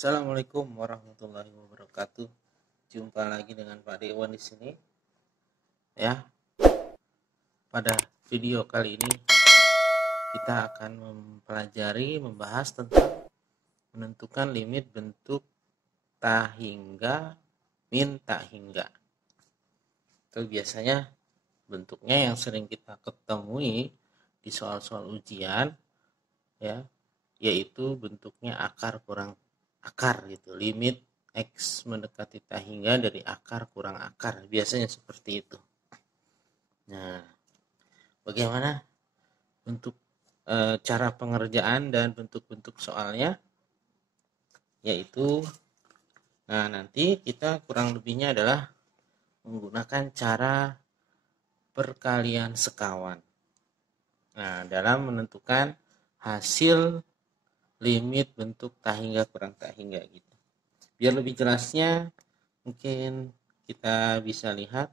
Assalamualaikum warahmatullahi wabarakatuh. Jumpa lagi dengan Pak Dewan di sini. Ya, pada video kali ini kita akan membahas tentang menentukan limit bentuk tak hingga min tak hingga. Itu biasanya bentuknya yang sering kita ketemui di soal-soal ujian, ya, yaitu bentuknya akar kurang akar gitu, limit X mendekati tak hingga dari akar kurang akar, biasanya seperti itu. Nah, bagaimana bentuk cara pengerjaan dan bentuk-bentuk soalnya, yaitu nanti kita kurang lebihnya adalah menggunakan cara perkalian sekawan. Nah, dalam menentukan hasil limit bentuk tak hingga kurang tak hingga gitu. Biar lebih jelasnya mungkin kita bisa lihat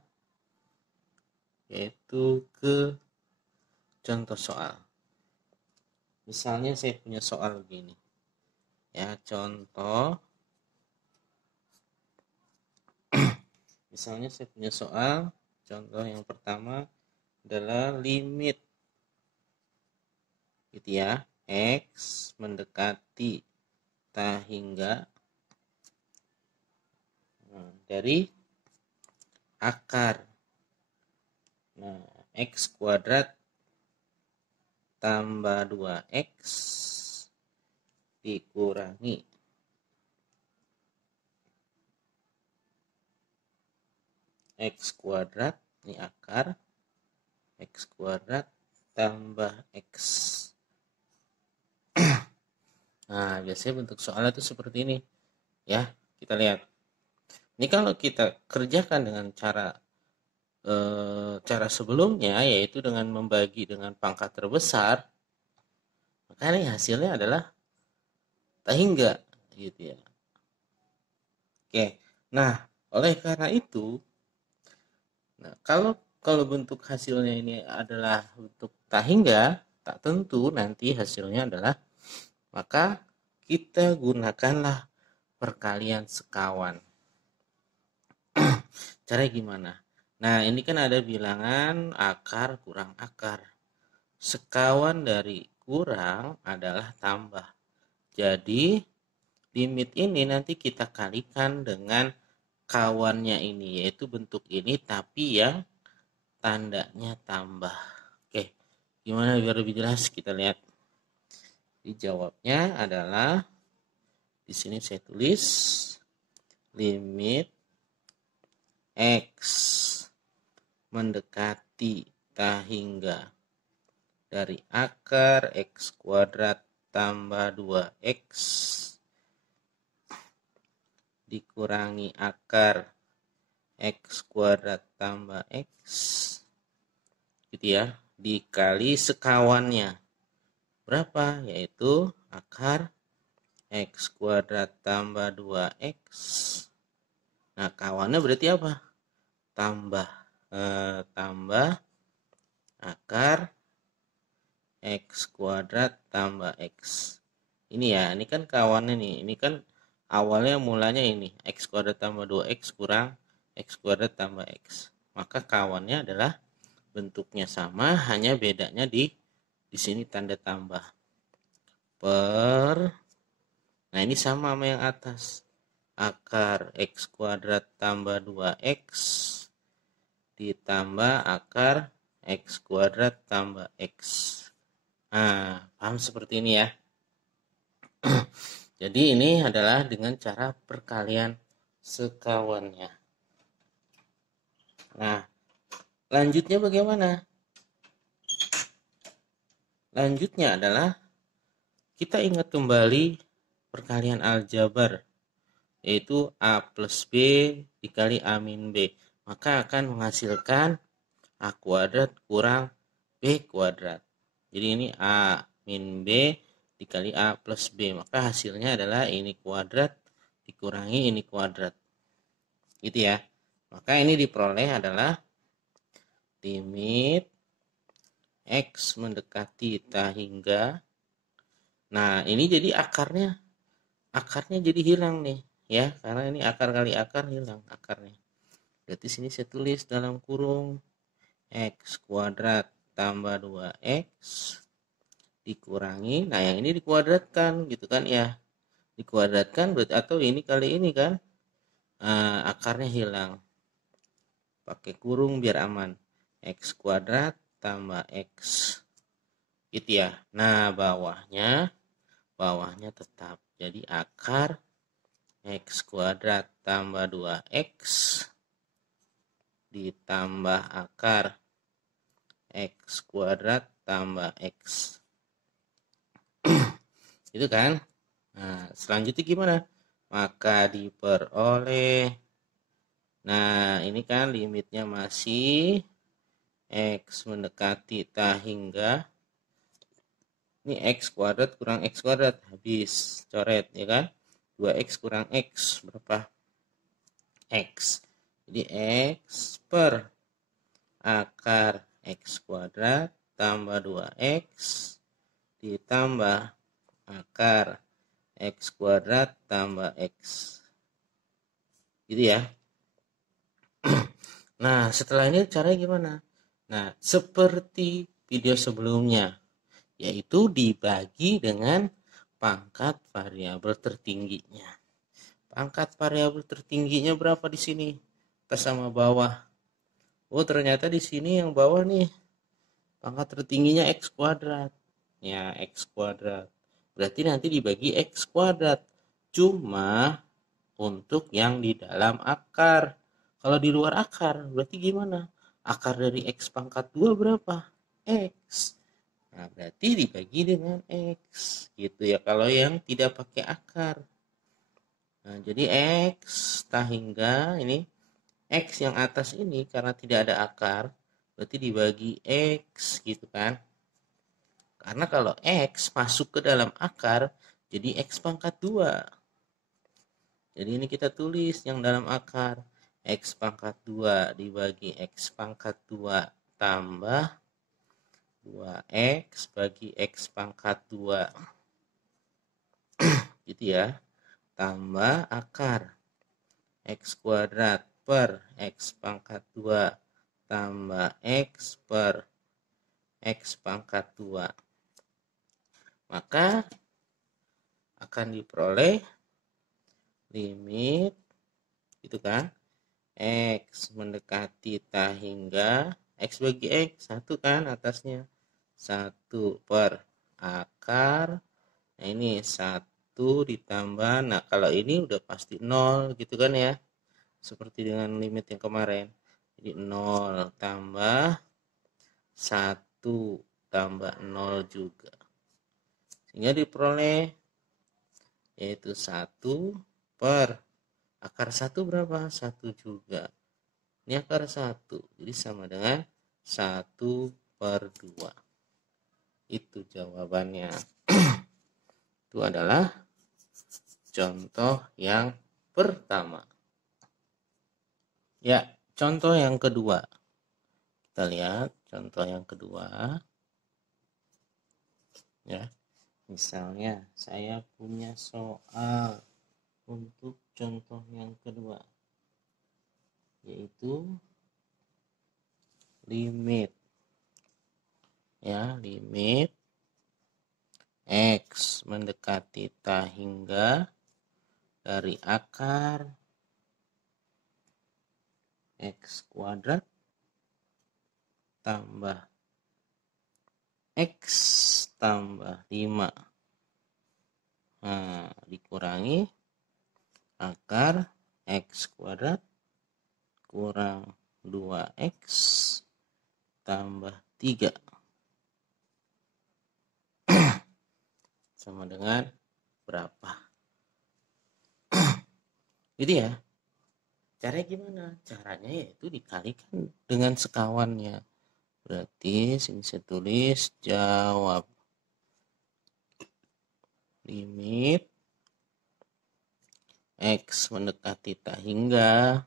yaitu ke contoh soal. Misalnya saya punya soal begini. Ya, contoh. Misalnya saya punya soal, contoh yang pertama adalah limit gitu ya, X mendekati tak hingga dari akar. Nah, X kuadrat tambah 2X dikurangi X kuadrat, ini akar, X kuadrat tambah X. Nah, biasanya bentuk soalnya itu seperti ini. Ya, kita lihat. Ini kalau kita kerjakan dengan cara sebelumnya, yaitu dengan membagi dengan pangkat terbesar, maka ini hasilnya adalah tak hingga gitu ya. Oke. Nah, oleh karena itu, kalau bentuk hasilnya ini adalah bentuk tak hingga, tak tentu nanti hasilnya adalah, maka kita gunakanlah perkalian sekawan. Caranya gimana? Nah, ini kan ada bilangan akar kurang akar. Sekawan dari kurang adalah tambah. Jadi, limit ini nanti kita kalikan dengan kawannya ini, yaitu bentuk ini tapi yang tandanya tambah. Oke, gimana biar lebih jelas? Kita lihat. Dijawabnya adalah di sini saya tulis limit X mendekati tak hingga dari akar X kuadrat tambah 2X dikurangi akar X kuadrat tambah X gitu ya, dikali sekawannya berapa, yaitu akar X kuadrat tambah 2X. Nah, kawannya berarti apa? Tambah akar X kuadrat tambah X. Ini ya, ini kan kawannya nih. Ini kan awalnya mulanya ini X kuadrat tambah 2X kurang X kuadrat tambah X. Maka kawannya adalah bentuknya sama, hanya bedanya di sini tanda tambah. Nah, ini sama sama yang atas. Akar X kuadrat tambah 2X ditambah akar X kuadrat tambah X. Nah, paham seperti ini ya. Jadi ini adalah dengan cara perkalian sekawannya. Nah, lanjutnya bagaimana? Lanjutnya adalah kita ingat kembali perkalian aljabar, yaitu A plus B dikali A min B. Maka akan menghasilkan A kuadrat kurang B kuadrat. Jadi ini A min B dikali A plus B. Maka hasilnya adalah ini kuadrat dikurangi ini kuadrat. Gitu ya. Maka ini diperoleh adalah limit X mendekati tak hingga. Nah, ini jadi akarnya akarnya jadi hilang nih ya, karena ini akar kali akar hilang akarnya. Berarti sini saya tulis dalam kurung x kuadrat tambah 2x dikurangi, nah yang ini dikuadratkan gitu kan ya, dikuadratkan berarti, atau ini kali ini kan, akarnya hilang, pakai kurung biar aman, x kuadrat tambah x gitu ya. Nah bawahnya tetap jadi akar x kuadrat tambah 2x ditambah akar x kuadrat tambah x itu kan. Nah selanjutnya gimana, maka diperoleh, nah ini kan limitnya masih x mendekati tak hingga, ini x kuadrat kurang x kuadrat, habis coret ya kan, 2x kurang x berapa, x, jadi x per akar x kuadrat tambah 2x ditambah akar x kuadrat tambah x gitu ya. Nah setelah ini caranya gimana, nah seperti video sebelumnya, yaitu dibagi dengan pangkat variabel tertingginya. Pangkat variabel tertingginya berapa di sini, atas sama bawah. Oh ternyata di sini yang bawah nih pangkat tertingginya x kuadrat. Ya x kuadrat. Berarti nanti dibagi x kuadrat. Cuma untuk yang di dalam akar. Kalau di luar akar berarti gimana? Akar dari x pangkat 2 berapa? X. Nah berarti dibagi dengan x. Gitu ya kalau yang tidak pakai akar. Nah jadi x tak hingga ini, X yang atas ini karena tidak ada akar berarti dibagi X gitu kan. Karena kalau X masuk ke dalam akar jadi X pangkat 2. Jadi ini kita tulis yang dalam akar, X pangkat 2 dibagi X pangkat 2 tambah 2X bagi X pangkat 2 gitu ya, tambah akar X kuadrat per X pangkat 2 tambah X per X pangkat 2. Maka akan diperoleh limit itu kan, X mendekati tak hingga X bagi X 1 kan atasnya, 1 per akar, nah ini 1 ditambah, nah kalau ini udah pasti 0 gitu kan ya, seperti dengan limit yang kemarin, jadi 0 tambah 1 tambah 0 juga, sehingga diperoleh yaitu 1 per akar 1 berapa? 1 juga. Ini akar 1. Jadi sama dengan 1 per 2. Itu jawabannya. Itu adalah contoh yang pertama. Ya, contoh yang kedua. Kita lihat contoh yang kedua. Ya. Misalnya saya punya soal untuk contoh yang kedua, yaitu limit X mendekati tak hingga dari akar X kuadrat tambah X tambah 5, nah dikurangi akar X kuadrat kurang 2X tambah 3 sama dengan berapa. Gitu ya. Caranya gimana? Caranya yaitu dikalikan dengan sekawannya. Berarti sini saya tulis jawab limit X mendekati tak hingga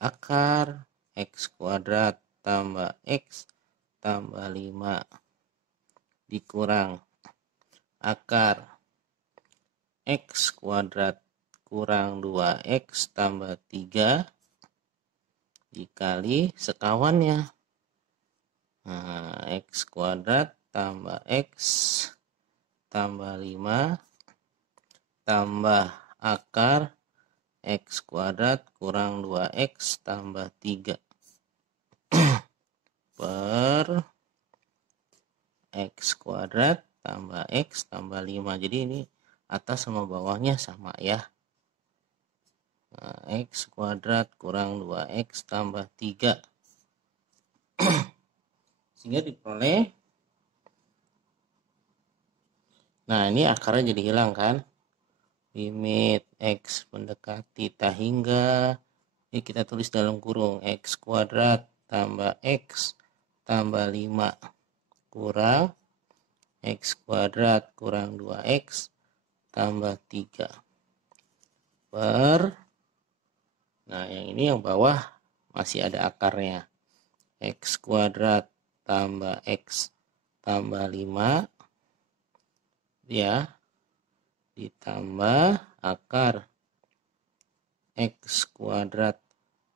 akar X kuadrat tambah X tambah 5 dikurang akar X kuadrat kurang 2X tambah 3 dikali sekawannya. Nah, X kuadrat tambah X tambah 5 tambah akar X kuadrat kurang 2X tambah 3 per X kuadrat tambah X tambah 5. Jadi ini atas sama bawahnya sama ya. Nah, X kuadrat kurang 2X tambah 3. Sehingga diperoleh. Nah, ini akarnya jadi hilang kan. Limit X mendekati tak hingga. Ini kita tulis dalam kurung. X kuadrat tambah X tambah 5 kurang X kuadrat kurang 2X tambah 3 per, nah yang ini yang bawah masih ada akarnya, X kuadrat tambah X tambah 5 ya, ditambah akar X kuadrat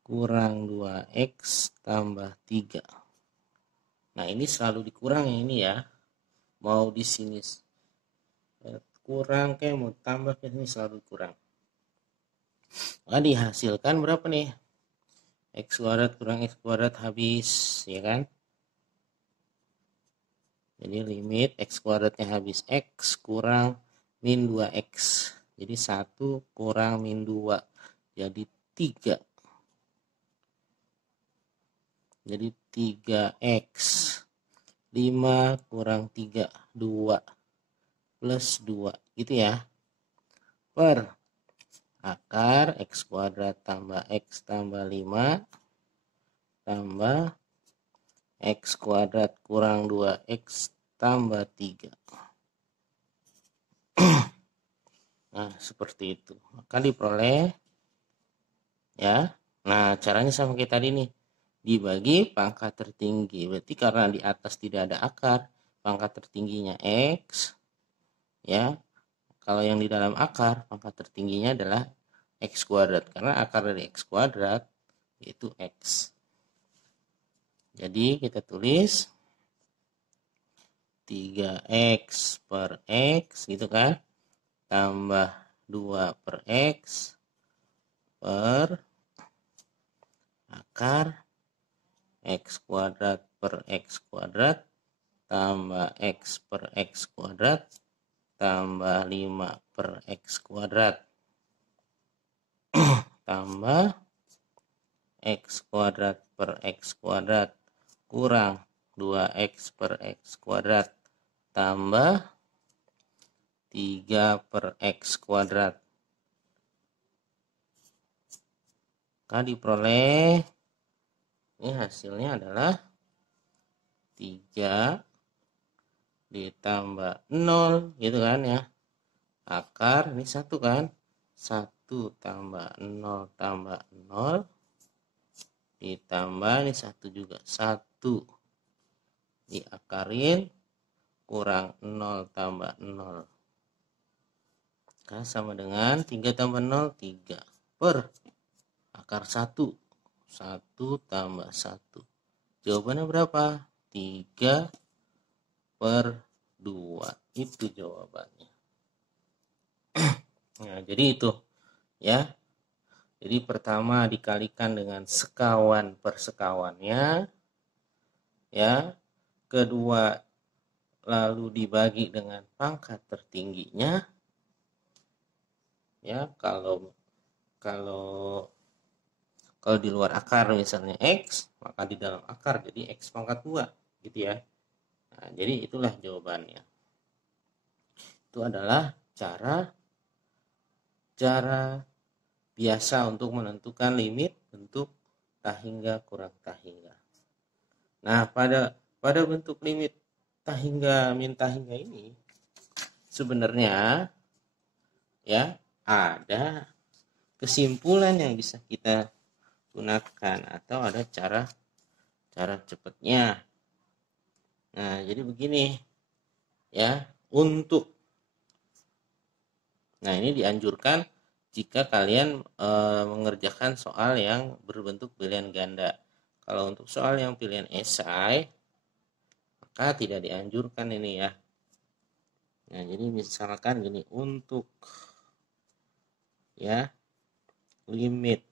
kurang 2X tambah 3. Nah ini selalu dikurang ini ya, mau di sini kurang kayak mau tambah kayak ini selalu kurang. Nah, dihasilkan berapa nih? X kuadrat kurang X kuadrat habis, ya kan? Jadi limit X kuadratnya habis, X kurang min 2X. Jadi 1 kurang min 2. Jadi 3. Jadi 3X. 5 kurang 3, 2. Plus 2. Gitu ya. Per akar X kuadrat tambah X tambah 5 tambah X kuadrat kurang 2X tambah 3. Nah, seperti itu. Maka diperoleh ya. Nah, caranya sama kayak tadi nih. Dibagi pangkat tertinggi. Berarti karena di atas tidak ada akar, pangkat tertingginya X ya. Kalau yang di dalam akar, pangkat tertingginya adalah X kuadrat. Karena akar dari X kuadrat yaitu X. Jadi kita tulis 3X per X gitu kan, tambah 2 per X per akar X kuadrat per X kuadrat tambah X per X kuadrat tambah 5 per X kuadrat tambah X kuadrat per X kuadrat kurang 2X per X kuadrat tambah 3 per X kuadrat. Maka diperoleh ini hasilnya adalah 3 ditambah 0 gitu kan ya. Akar ini 1 kan. 1 tambah 0 tambah 0 ditambah ini 1 juga. 1 diakarin kurang 0 tambah 0. Maka sama dengan 3 tambah 0 3 per akar 1. 1 tambah 1. Jawabannya berapa? 3 per 2. Itu jawabannya. Nah, jadi itu ya. Jadi pertama dikalikan dengan sekawan per sekawannya ya. Kedua lalu dibagi dengan pangkat tertingginya ya. Kalau di luar akar misalnya X, maka di dalam akar jadi X pangkat 2 gitu ya. Nah, jadi itulah jawabannya. Itu adalah cara biasa untuk menentukan limit bentuk tak hingga kurang tak hingga. Nah, pada bentuk limit tak hingga min tak hingga ini sebenarnya ya ada kesimpulan yang bisa kita gunakan atau ada cara cepatnya. Nah, jadi begini ya, untuk Nah, ini dianjurkan jika kalian mengerjakan soal yang berbentuk pilihan ganda. Kalau untuk soal yang pilihan esai, maka tidak dianjurkan ini ya. Nah, jadi misalkan gini, untuk ya limit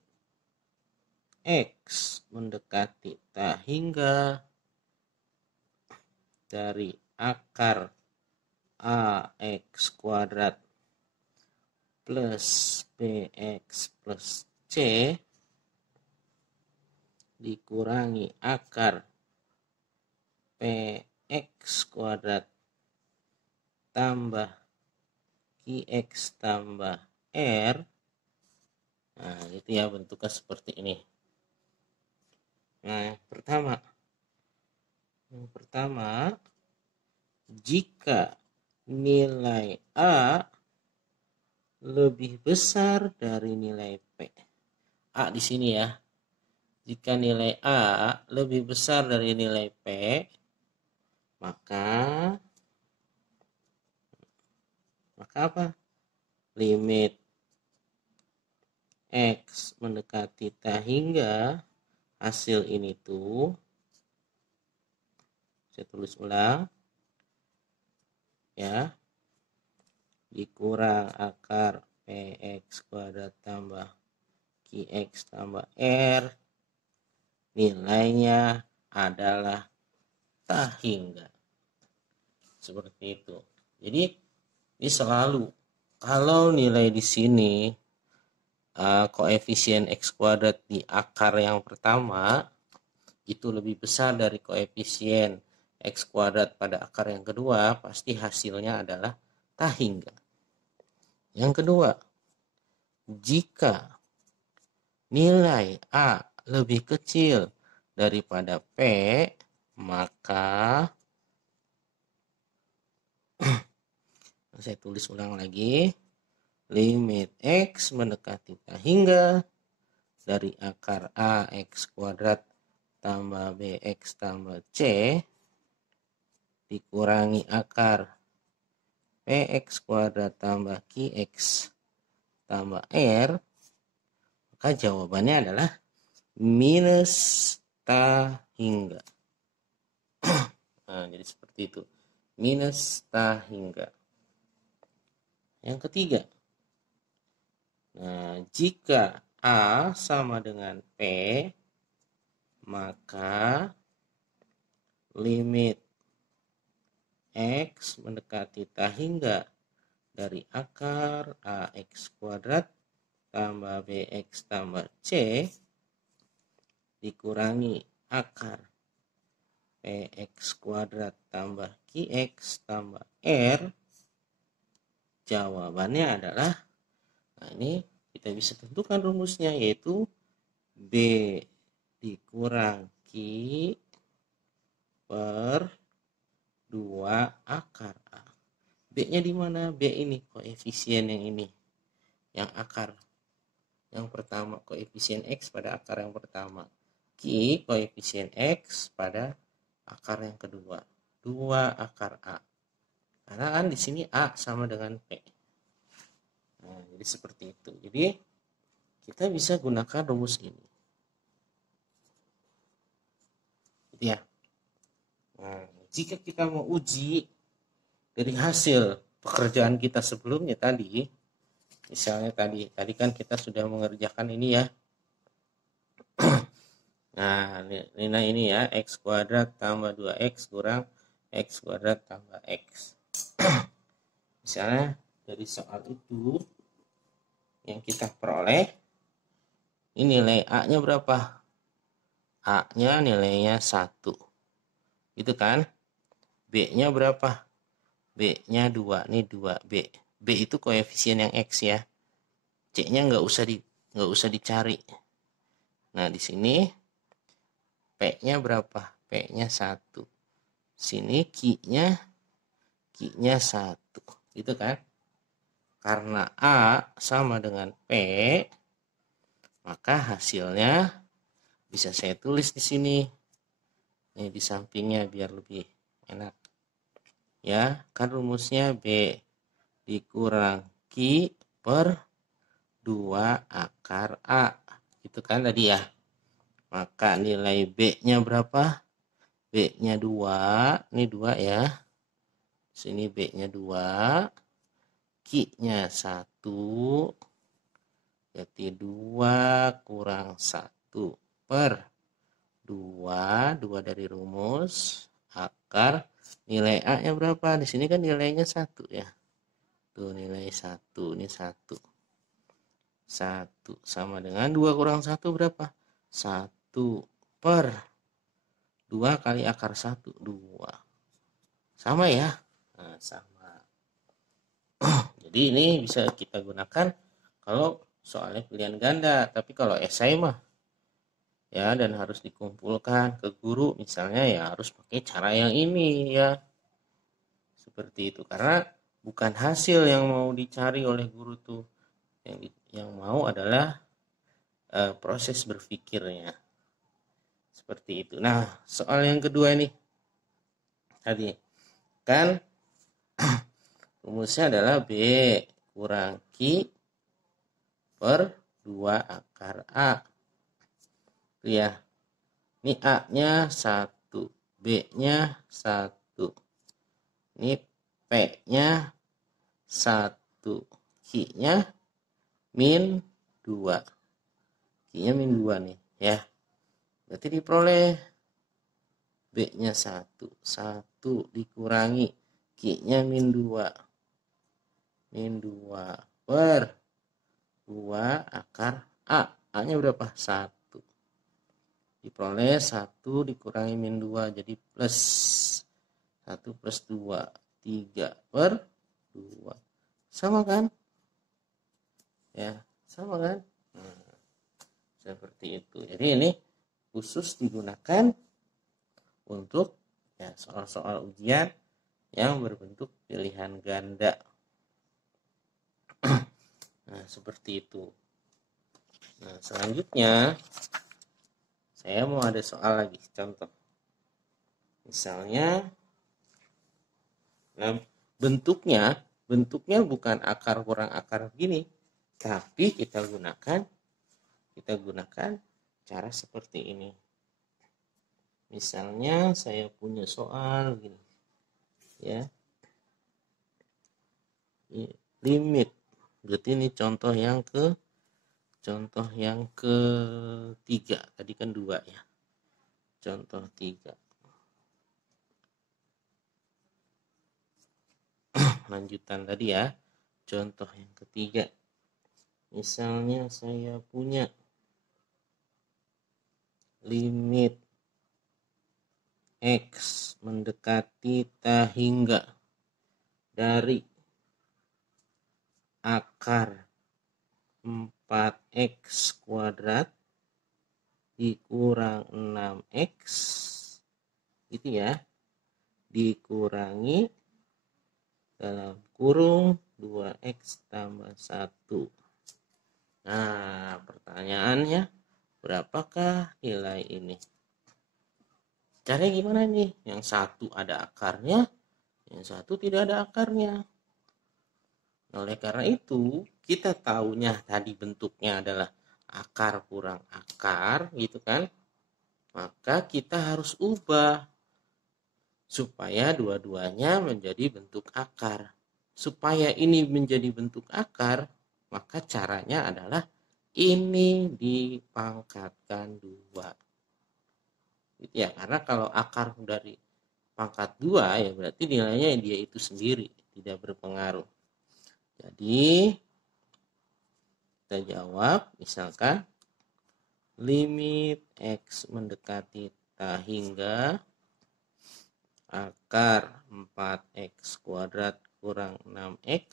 X mendekati tak hingga dari akar AX kuadrat plus BX plus C dikurangi akar PX kuadrat tambah QX tambah R. Nah, itu ya bentuknya seperti ini. Nah, yang pertama, jika nilai A lebih besar dari nilai P. A di sini ya. Jika nilai A lebih besar dari nilai P, maka apa? Limit X mendekati tak hingga hasil ini tuh, saya tulis ulang ya, dikurang akar PX kuadrat tambah QX tambah R, nilainya adalah tak hingga. Seperti itu. Jadi ini selalu kalau nilai di sini koefisien X kuadrat di akar yang pertama itu lebih besar dari koefisien X kuadrat pada akar yang kedua, pasti hasilnya adalah tak hingga. Yang kedua, jika nilai A lebih kecil daripada P, maka saya tulis ulang lagi, limit X mendekati tak hingga dari akar AX kuadrat tambah BX tambah C dikurangi akar PX kuadrat tambah QX tambah R, maka jawabannya adalah minus tak hingga. Nah, jadi seperti itu, minus tak hingga. Yang ketiga, nah, jika A sama dengan P, maka limit X mendekati tak hingga dari akar AX kuadrat tambah BX tambah C dikurangi akar PX kuadrat tambah QX tambah R, jawabannya adalah, nah ini kita bisa tentukan rumusnya, yaitu B dikurang Q per 2 akar A. B-nya di mana? B ini koefisien yang ini, yang akar yang pertama, koefisien X pada akar yang pertama. Q koefisien X pada akar yang kedua. 2 akar A. Karena kan di sini A sama dengan P. Nah, jadi seperti itu. Jadi kita bisa gunakan rumus ini. Gitu ya. Nah, jika kita mau uji dari hasil pekerjaan kita sebelumnya tadi, misalnya tadi kan kita sudah mengerjakan ini ya. Nah, nilai ini ya, X kuadrat tambah 2X kurang X kuadrat tambah X. Misalnya dari soal itu yang kita peroleh, ini nilai A-nya berapa? A-nya nilainya 1. Gitu kan? B-nya berapa? B-nya 2. Ini 2B. B itu koefisien yang X ya. C-nya nggak usah dicari. Nah, di sini P-nya berapa? P-nya 1. Sini Q-nya 1. Gitu kan? Karena A sama dengan P, maka hasilnya bisa saya tulis di sini. Ini di sampingnya biar lebih enak. Ya, kan rumusnya B dikurang Q per 2 akar A. Itu kan tadi ya. Maka nilai B-nya berapa? B-nya 2. Ini 2 ya. Sini B-nya 2. Q-nya 1. Berarti 2 kurang 1 per 2. 2 dari rumus. Akar. Nilai A-nya berapa? Di sini kan nilainya 1 ya. Tuh nilai 1. Ini 1. 1 sama dengan 2 kurang 1 berapa? 1 per 2 kali akar 1. 2. Sama ya? Nah, sama. Jadi ini bisa kita gunakan kalau soalnya pilihan ganda. Tapi kalau esai mah ya dan harus dikumpulkan ke guru misalnya ya harus pakai cara yang ini ya. Seperti itu. Karena bukan hasil yang mau dicari oleh guru tuh. Yang mau adalah proses berpikirnya. Seperti itu. Nah, soal yang kedua ini tadi kan rumusnya adalah B kurang Q per 2 akar A. Ya. Ini A-nya 1, B-nya 1. Ini P-nya 1, Q-nya min 2. Q-nya min 2 nih ya. Berarti diperoleh B-nya 1. 1 dikurangi Q-nya min 2. Min 2 per 2 akar A. A-nya berapa? 1. Diperoleh 1 dikurangi min 2. Jadi plus 1 plus 2. 3 per 2. Sama kan? Ya, sama kan? Nah, seperti itu. Jadi ini khusus digunakan untuk ya soal-soal ujian yang berbentuk pilihan ganda. Nah, seperti itu. Nah, selanjutnya saya mau ada soal lagi, contoh. Misalnya nah, bentuknya bukan akar kurang akar begini, tapi kita gunakan cara seperti ini. Misalnya saya punya soal gini. Ya. Limit. Berarti ini contoh yang ketiga. Tadi kan 2 ya. Contoh 3. Lanjutan tadi ya. Contoh yang ketiga. Misalnya saya punya limit X mendekati tak hingga dari akar 4x kuadrat dikurang 6x gitu ya, dikurangi dalam kurung 2x tambah 1. Nah, pertanyaannya berapakah nilai ini? Caranya gimana nih? Yang satu ada akarnya, yang satu tidak ada akarnya. Oleh karena itu, kita tahunya tadi bentuknya adalah akar kurang akar, gitu kan? Maka kita harus ubah supaya dua-duanya menjadi bentuk akar. Supaya ini menjadi bentuk akar, maka caranya adalah ini dipangkatkan 2. Gitu ya, karena kalau akar dari pangkat 2 ya berarti nilainya dia itu sendiri, tidak berpengaruh. Jadi kita jawab misalkan limit X mendekati tak hingga akar 4x kuadrat kurang 6x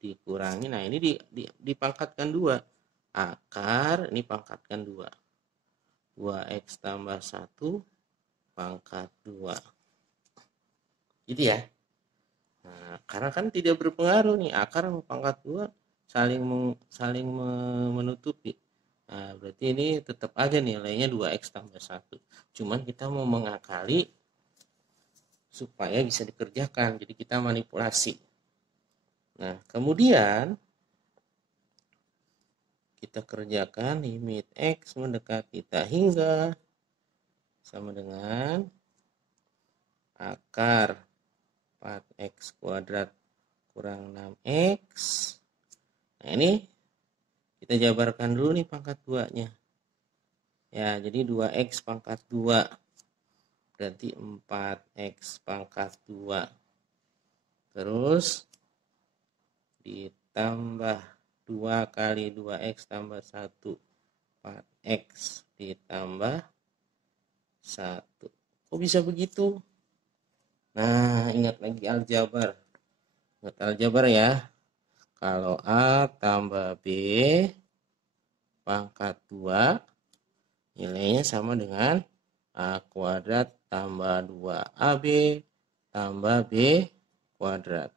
dikurangi, nah ini dipangkatkan 2, akar ini pangkatkan 2, 2x tambah 1 pangkat 2 gitu ya. Nah, karena kan tidak berpengaruh nih akar sama pangkat 2 saling menutupi. Nah, berarti ini tetap aja nilainya 2x tambah 1. Cuman kita mau mengakali supaya bisa dikerjakan. Jadi kita manipulasi. Nah, kemudian kita kerjakan limit X mendekati tak hingga sama dengan akar 4X kuadrat kurang 6X. Nah, ini kita jabarkan dulu nih pangkat 2-nya. Ya, jadi 2X pangkat 2 berarti 4X pangkat 2. Terus ditambah 2 kali 2X tambah 1. 4X ditambah 1. Kok bisa begitu? Nah, ingat lagi aljabar. Ingat aljabar ya. Kalau A tambah B pangkat 2 nilainya sama dengan A kuadrat tambah 2AB tambah B kuadrat.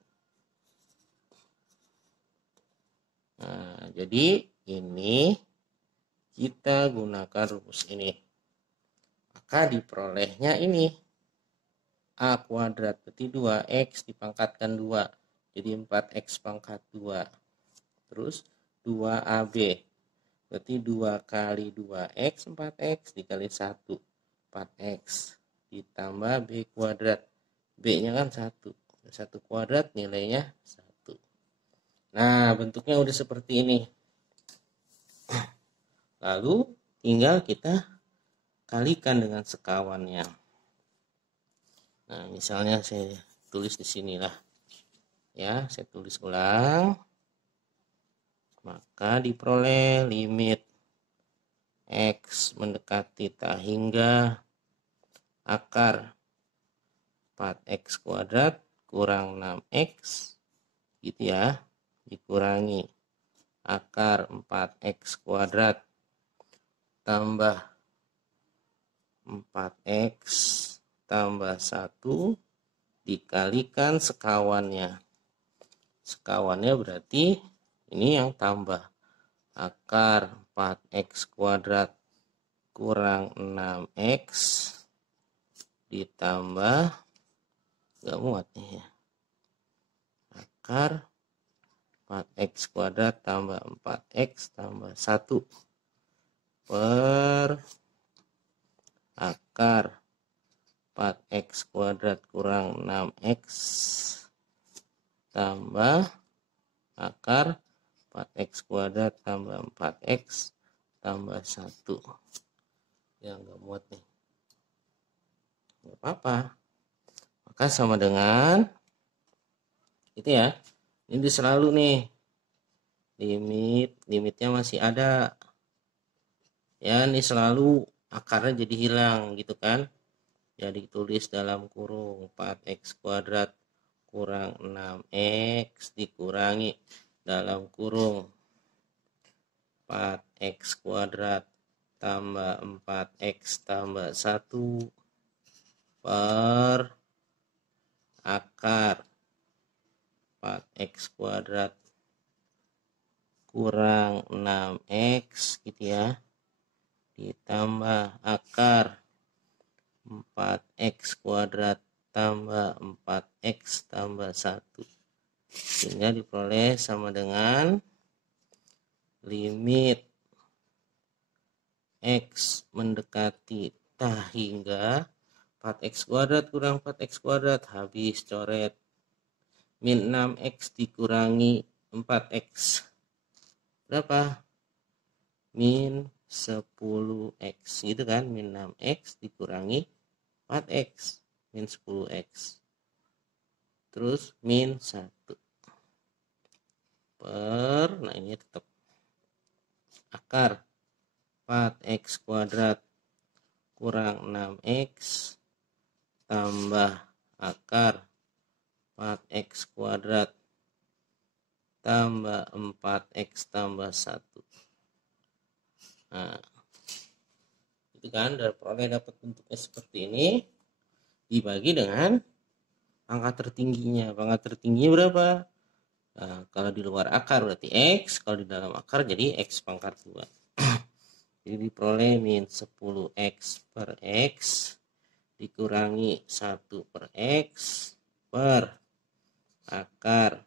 Nah, jadi ini kita gunakan rumus ini. Maka diperolehnya ini A kuadrat berarti 2X dipangkatkan 2. Jadi 4X pangkat 2. Terus 2AB. Berarti 2 kali 2X 4X dikali 1. 4X. Ditambah B kuadrat. B-nya kan 1. 1 kuadrat nilainya 1. Nah, bentuknya udah seperti ini. Lalu tinggal kita kalikan dengan sekawannya. Nah, misalnya saya tulis di sinilah. Ya, saya tulis ulang. Maka diperoleh limit X mendekati tak hingga akar 4X kuadrat kurang 6X gitu ya, dikurangi akar 4X kuadrat tambah 4X tambah 1 dikalikan sekawannya. Sekawannya berarti ini yang tambah. Akar 4X kuadrat kurang 6X ditambah, gak muat nih ya, akar 4X kuadrat tambah 4X tambah 1 per akar 4X kuadrat kurang 6X tambah akar 4X kuadrat tambah 4X tambah 1. Ya nggak muat nih. Nggak apa-apa. Maka sama dengan itu ya. Ini selalu nih. Limitnya masih ada. Ya, ini selalu akarnya jadi hilang gitu kan. Jadi tulis dalam kurung 4X kuadrat kurang 6X dikurangi dalam kurung 4X kuadrat tambah 4X tambah 1 per akar 4X kuadrat kurang 6X gitu ya, ditambah akar 4X kuadrat tambah 4X tambah 1 sehingga diperoleh sama dengan limit X mendekati tak hingga 4X kuadrat kurang 4X kuadrat habis coret, min 6X dikurangi 4X berapa? Min 10X gitu kan, min 6X dikurangi 4X min 10X terus min 1 per, nah ini tetap akar 4X kuadrat kurang 6X tambah akar 4X kuadrat tambah 4X tambah 1. Nah, itu kan peroleh dapat bentuknya seperti ini dibagi dengan pangkat tertingginya. Pangkat tertingginya berapa? Nah, kalau di luar akar berarti X, kalau di dalam akar jadi X pangkat 2. Jadi diperoleh min 10X per X dikurangi 1 per X per akar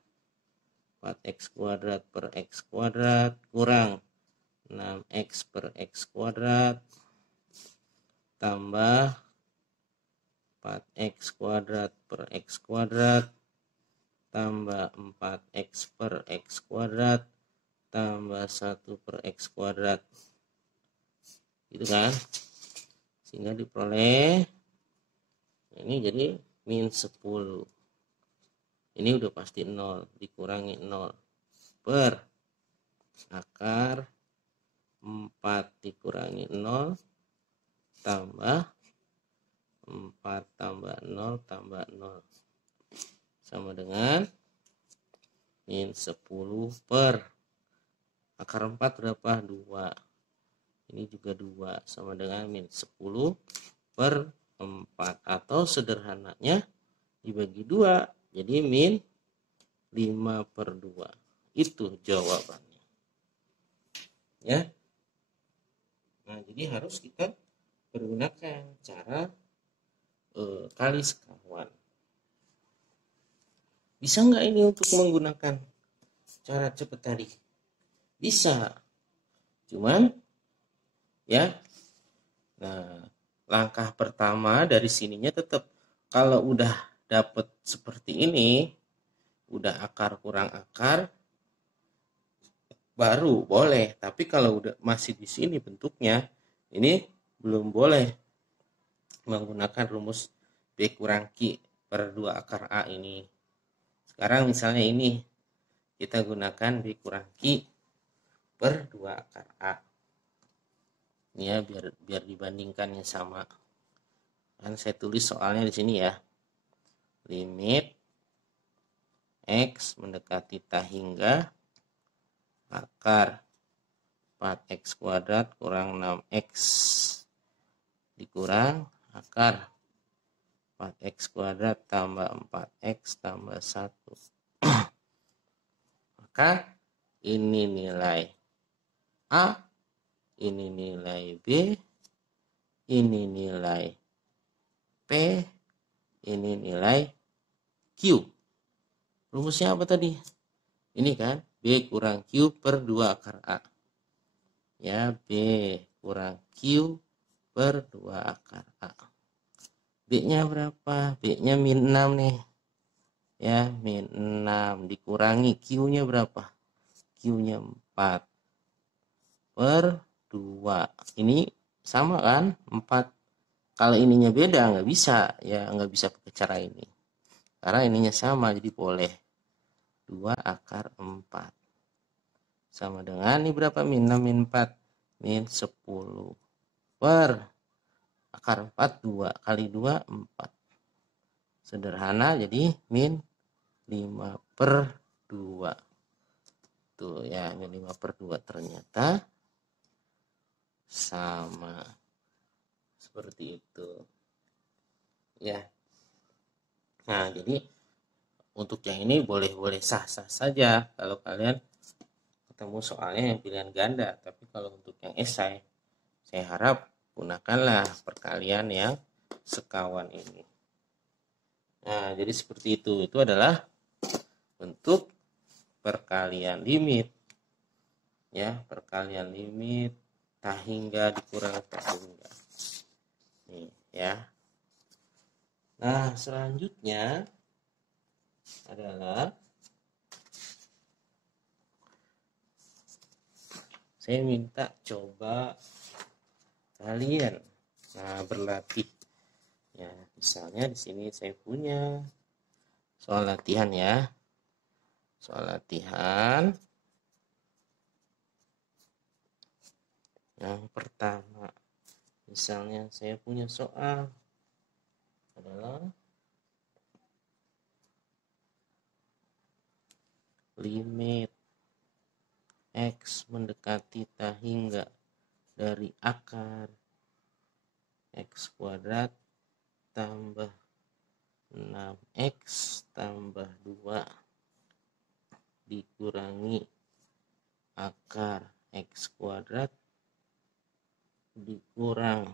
4x kuadrat per x kuadrat kurang 6x per x kuadrat tambah 4x kuadrat per x kuadrat tambah 4x per x kuadrat tambah 1 per x kuadrat. Gitu kan? Sehingga diperoleh ini jadi min 10. Ini udah pasti 0, dikurangi 0 per akar 4 dikurangi 0 tambah 4 tambah 0 tambah 0 sama dengan min 10 per akar 4 berapa? 2. Ini juga 2 sama dengan min 10 per 4 atau sederhananya dibagi 2 jadi min 5 per 2. Itu jawabannya. Ya. Nah, jadi harus kita pergunakan cara kali sekawan. Bisa nggak ini untuk menggunakan cara cepat tadi? Bisa. Cuman ya. Nah, langkah pertama dari sininya tetap kalau udah dapet seperti ini, udah akar kurang akar, baru boleh. Tapi kalau udah masih di sini bentuknya, ini belum boleh menggunakan rumus B kurang Q per 2 akar A ini. Sekarang misalnya ini, kita gunakan B kurang Q per 2 akar A. Ini ya, biar dibandingkannya sama. Kan saya tulis soalnya di sini ya. Limit X mendekati tak hingga akar 4x kuadrat kurang 6x dikurang akar 4x kuadrat tambah 4x tambah 1. Maka ini nilai A, ini nilai B, ini nilai P, ini nilai Q. Rumusnya apa tadi? Ini kan B kurang Q per 2 akar A. Ya, B kurang Q per 2 akar A. B-nya berapa? B-nya min 6 nih. Ya, min 6 dikurangi Q-nya berapa? Q-nya 4 per 2. Ini sama kan? 4. Kalau ininya beda nggak bisa. Ya, nggak bisa pakai cara ini. Karena ininya sama, jadi boleh 2 akar 4. Sama dengan ini berapa? Min 6 min 4. Min 10 per akar 4 2 kali 2 4. Sederhana jadi min 5 per 2. Tuh ya, min 5 per 2 ternyata sama. Seperti itu. Ya. Nah, jadi untuk yang ini boleh-boleh sah-sah saja kalau kalian ketemu soalnya yang pilihan ganda. Tapi kalau untuk yang esai, saya harap gunakanlah perkalian yang sekawan ini. Nah, jadi seperti itu. Itu adalah bentuk perkalian limit. Ya, perkalian limit tak hingga dikurangi tak hingga. Nih, ya. Nah, selanjutnya adalah saya minta coba kalian berlatih. Ya, misalnya di sini saya punya soal latihan ya. Soal latihan yang pertama. Misalnya saya punya soal adalah limit X mendekati tak hingga dari akar X kuadrat tambah 6X tambah 2 dikurangi akar X kuadrat dikurang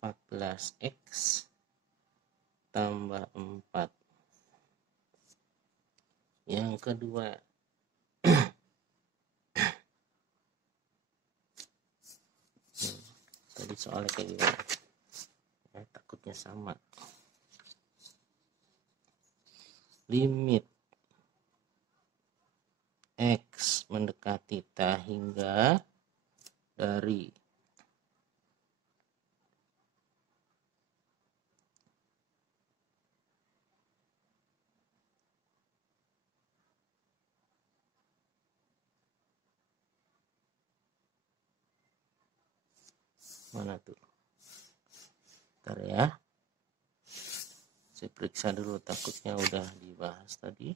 14X tambah 4. Yang kedua, Ini soalnya kayak gimana ya, takutnya sama. Limit X mendekati ta hingga dari mana tuh? Bentar ya, saya periksa dulu, takutnya udah dibahas tadi.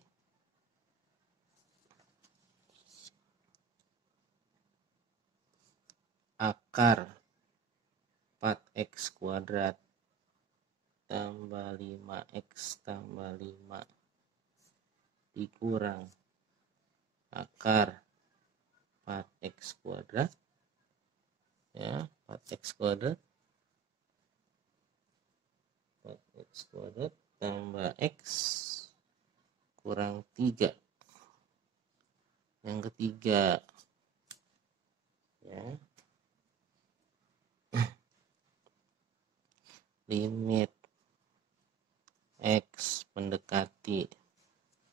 Akar 4x kuadrat tambah 5x tambah 5 dikurang akar 4x kuadrat ya, 4x kuadrat tambah x kurang 3 yang ketiga ya. Limit X mendekati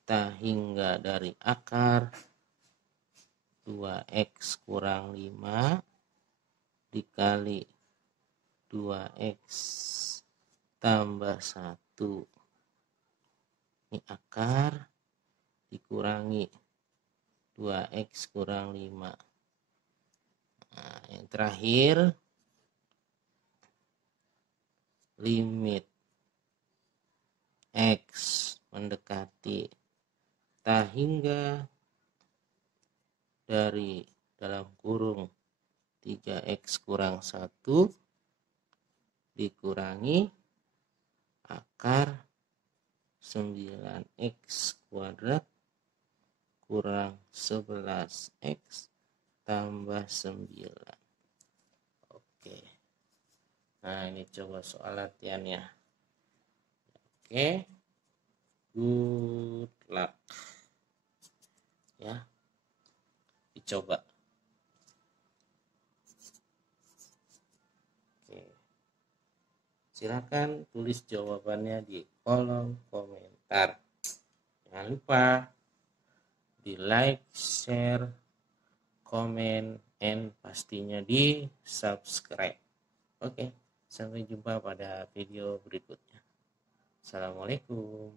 ta hingga dari akar 2x kurang 5 dikali 2x tambah 1. Ini akar dikurangi 2x kurang 5. Nah, yang terakhir limit X mendekati ta hingga dari dalam kurung 3x kurang 1 dikurangi akar 9x kuadrat kurang 11x tambah 9. Oke. Nah, ini coba soal latihannya. Oke. Good luck. Ya. Dicoba. Oke. Silakan tulis jawabannya di kolom komentar. Jangan lupa di like, share, komen, and pastinya di subscribe. Oke, sampai jumpa pada video berikutnya. Assalamualaikum.